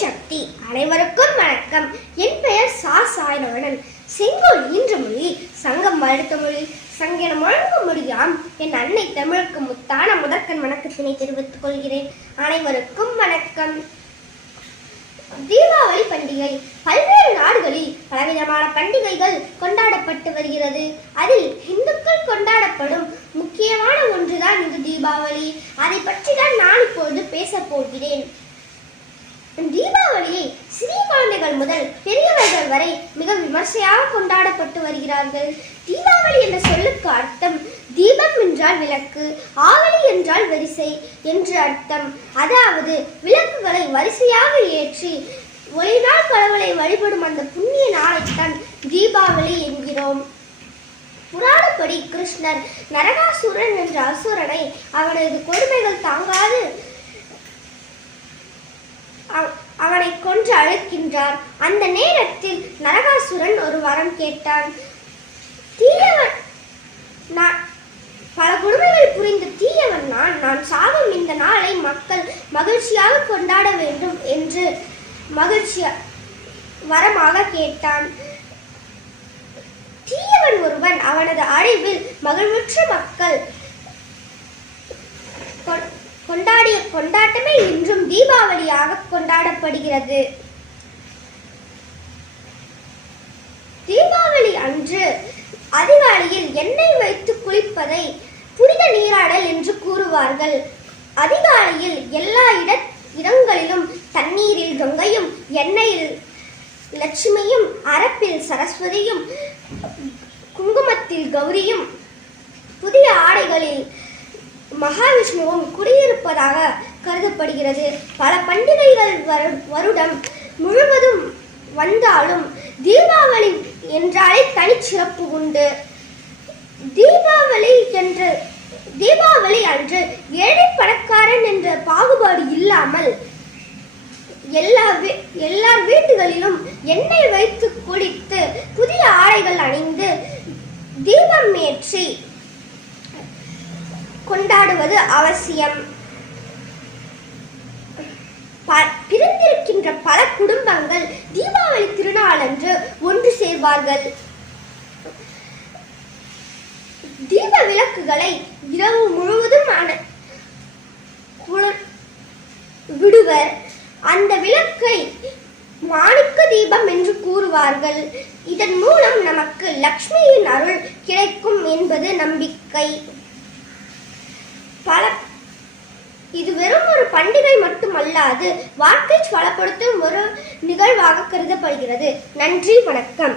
சக்தி. அனைவருக்கும் வணக்கம். என் பெயர் சாய்நாதன். செங்கோல் ஈன்ற மொழி, சங்கம் வளர்த்த மொழி, சங்கென முழங்கும் மொழியாம் என் அன்னை தமிழுக்கு முத்தான முதற்கண் வணக்கத்தினை தெரிவித்துக் கொள்கிறேன். அனைவருக்கும் வணக்கம். தீபாவளி பண்டிகை பல்வேறு நாடுகளில் பலவிதமான பண்டிகைகள் கொண்டாடப்பட்டு வருகிறது. அதில் இந்துக்கள் கொண்டாடப்படும் முக்கியமான ஒன்றுதான் இந்த தீபாவளி. அதை பற்றி தான் நான் இப்பொழுது பேச போகிறேன். தீபாவளியை சிறிய குழந்தைகள் முதல் பெரியவர்கள் வரை மிக விமர்சையாக கொண்டாடப்பட்டு வருகிறார்கள். தீபாவளி என்ற சொல்லுக்கு அர்த்தம் தீபம் என்றால் விளக்கு, ஆவலி என்றால் வரிசை என்று அர்த்தம். அதாவது விளக்குகளை வரிசையாக ஏற்றி ஒளிநாள் கடவுளை வழிபடும் அந்த புண்ணிய நாளைத்தான் தீபாவளி என்கிறோம். புராணப்படி கிருஷ்ணர் நரகாசுரன் என்ற அசுரனை அவனது கொடுமைகள் தாங்காது அவனை கொன்று அழைக்கின்றார். அந்த நேரத்தில் நரகாசுரன் ஒரு வரம் கேட்டான். தீயவன் பல கொடுமைகள் புரிந்த தீயவன் நான் சாகும் இந்த நாளை மக்கள் மகிழ்ச்சியாக கொண்டாட வேண்டும் என்று வரமாக கேட்டான். தீயவன் ஒருவன் அவனது அழிவில் மகிழ்வுற்ற மக்கள் கொண்டாடிய கொண்டாட்டமே இன்றும் தீபாவளியாக கொண்டாடப்படுகிறது. தீபாவளி அன்று அதிகாலையில் எண்ணெய் வைத்து குளிப்பதை புனித நீராடல் என்று கூறுவார்கள். அதிகாலையில் எல்லா இடங்களிலும் தண்ணீரில் கங்கையும், எண்ணெயில் லட்சுமியும், அரப்பில் சரஸ்வதியும், குங்குமத்தில் கௌரியும், புதிய ஆடைகளில் மகாவிஷ்ணுவும் குடியிருப்பதாக கருதப்படுகிறது. பல பண்டிகைகள் வருடம் முழுவதும் வந்தாலும் தீபாவளி என்றாலே தனிச்சிறப்பு உண்டு. தீபாவளி அன்று ஏழை பணக்காரன் என்ற பாகுபாடு இல்லாமல் எல்லார் வீடுகளிலும் எண்ணெய் வைத்து குளித்து புதிய ஆடைகள் அணிந்து தீபம் ஏற்றி கொண்டாடுவது அவசியம். பிரிந்திருக்கின்ற பல குடும்பங்கள் தீபாவளி திருநாளன்று ஒன்று சேர்வார்கள். தீப விளக்குகளை இரவு முழுவதும் விடுவர். அந்த விளக்கை மாணிக்க தீபம் என்று கூறுவார்கள். இதன் மூலம் நமக்கு லக்ஷ்மியின் அருள் கிடைக்கும் என்பது நம்பிக்கை. இது வெறும் ஒரு பண்டிகை மட்டுமல்லாது வாழ்க்கை வளப்படுத்தும் ஒரு நிகழ்வாக கருதப்படுகிறது. நன்றி, வணக்கம்.